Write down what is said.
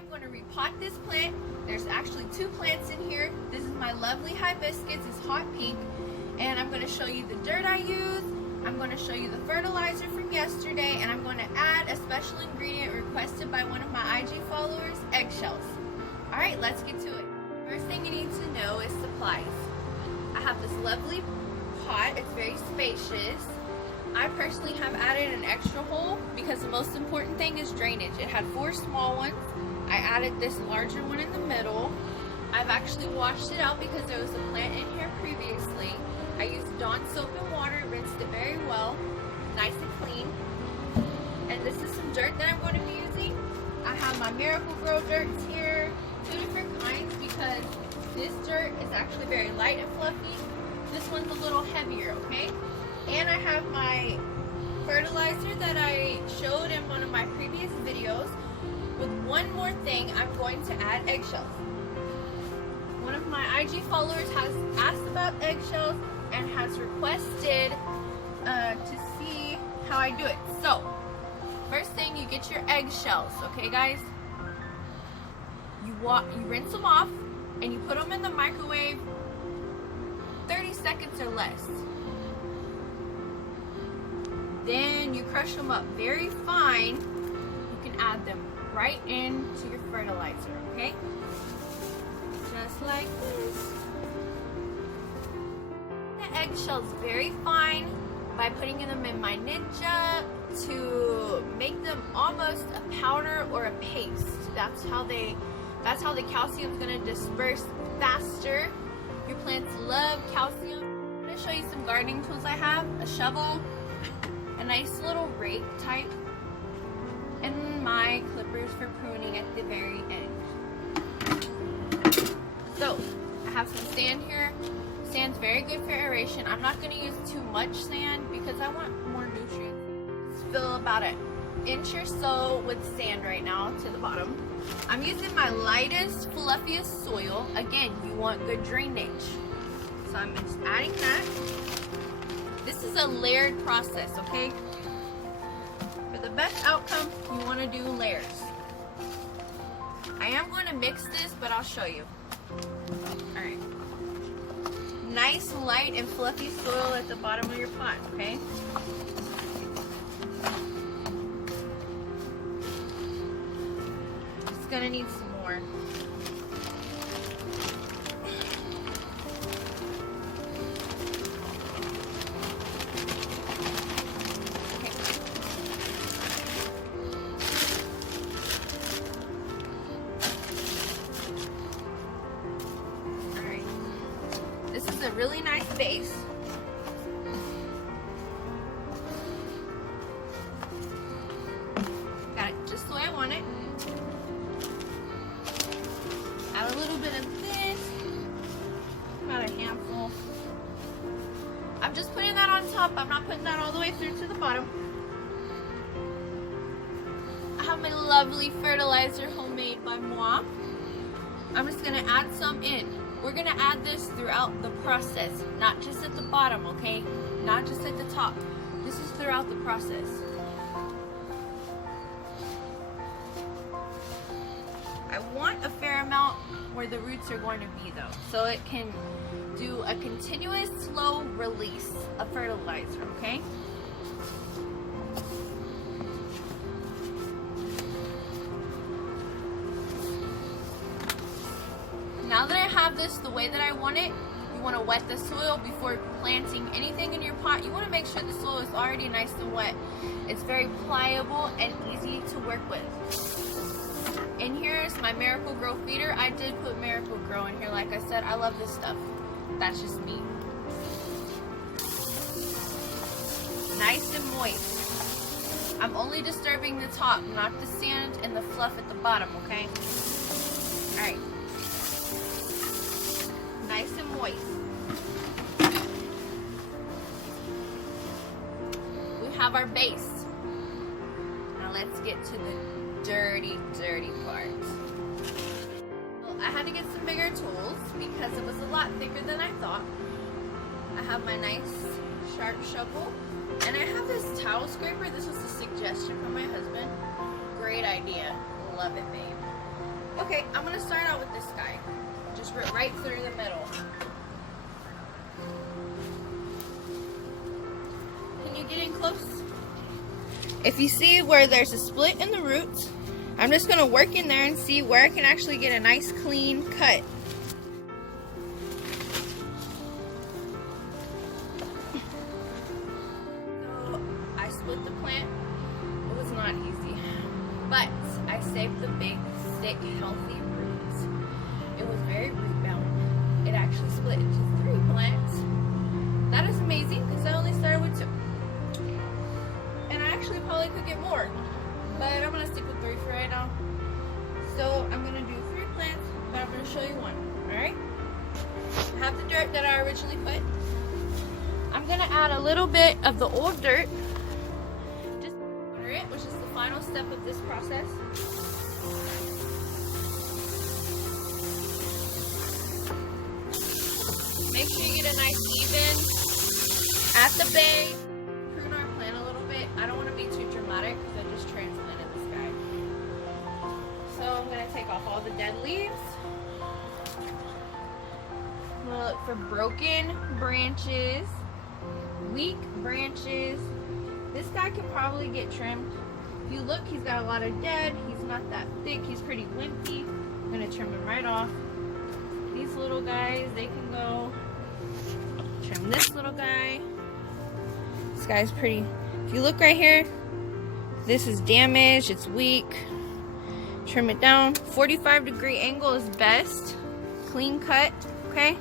I'm going to repot this plant. There's actually two plants in here. This is my lovely hibiscus. It's hot pink. And I'm going to show you the dirt I use. I'm going to show you the fertilizer from yesterday. And I'm going to add a special ingredient requested by one of my IG followers, eggshells. Alright, let's get to it. First thing you need to know is supplies. I have this lovely pot. It's very spacious. I personally have added an extra hole because the most important thing is drainage. It had 4 small ones. I added this larger one in the middle. I've actually washed it out because there was a plant in here previously. I used Dawn soap and water, rinsed it very well, nice and clean. And this is some dirt that I'm going to be using. I have my Miracle-Gro dirts here, 2 different kinds because this dirt is actually very light and fluffy. This one's a little heavier, okay? And I have my fertilizer that I showed in one of my previous videos. With one more thing, I'm going to add eggshells. One of my IG followers has asked about eggshells and has requested to see how I do it. So, first thing, you get your eggshells, okay guys? You rinse them off and you put them in the microwave 30 seconds or less. Then you crush them up very fine. You can add them right into your fertilizer, okay? Just like this. The eggshells very fine by putting them in my Ninja to make them almost a powder or a paste. That's how the calcium is going to disperse faster. Your plants love calcium. I'm going to show you some gardening tools I have. A shovel, a nice little rake type, and my clippers for pruning at the very end. So, I have some sand here. Sand's very good for aeration. I'm not going to use too much sand because I want more nutrients. Let's fill about an inch or so with sand right now to the bottom. I'm using my lightest, fluffiest soil. Again, you want good drainage. So I'm just adding that. This is a layered process, okay? For the best outcome, you want to do layers. I am going to mix this, but I'll show you. Alright. Nice, light, and fluffy soil at the bottom of your pot, okay? Just gonna need some more. This is a really nice base. Got it just the way I want it. Add a little bit of this. About a handful. I'm just putting that on top. I'm not putting that all the way through to the bottom. I have my lovely fertilizer homemade by moi. I'm just going to add some in. We're going to add this throughout the process, not just at the bottom, okay? Not just at the top. This is throughout the process. I want a fair amount where the roots are going to be though, so it can do a continuous slow release of fertilizer, okay? Now that I have this the way that I want it, you want to wet the soil before planting anything in your pot. You want to make sure the soil is already nice and wet. It's very pliable and easy to work with. In here is my Miracle-Gro feeder. I did put Miracle-Gro in here. Like I said, I love this stuff. That's just me. Nice and moist. I'm only disturbing the top, not the sand and the fluff at the bottom, okay? Alright. Nice and moist. We have our base. Now let's get to the dirty, dirty part. Well, I had to get some bigger tools because it was a lot thicker than I thought. I have my nice sharp shovel and I have this towel scraper. This was a suggestion from my husband. Great idea. Love it, babe. Okay, I'm gonna start out with this guy. Just right through the middle. Can you get in close? If you see where there's a split in the roots, I'm just gonna work in there and see where I can actually get a nice clean cut. So I split the plant. It was not easy, but I saved the big, thick, healthy roots. It was very root bound. It actually split into 3 plants. That is amazing because I only started with 2. And I actually probably could get more, but I'm gonna stick with 3 for right now. So I'm gonna do 3 plants, but I'm gonna show you one. All right? I have the dirt that I originally put. I'm gonna add a little bit of the old dirt. Just water it, which is the final step of this process. Make sure you get a nice even at the base. Prune our plant a little bit. I don't want to be too dramatic because I just transplanted this guy. So I'm going to take off all the dead leaves. I'm going to look for broken branches, weak branches. This guy could probably get trimmed. If you look, he's got a lot of dead. He's not that thick. He's pretty wimpy. I'm going to trim him right off. These little guys, they can go. Trim this little guy. This guy's pretty. If you look right here, this is damaged. It's weak. Trim it down. 45-degree angle is best. Clean cut, okay?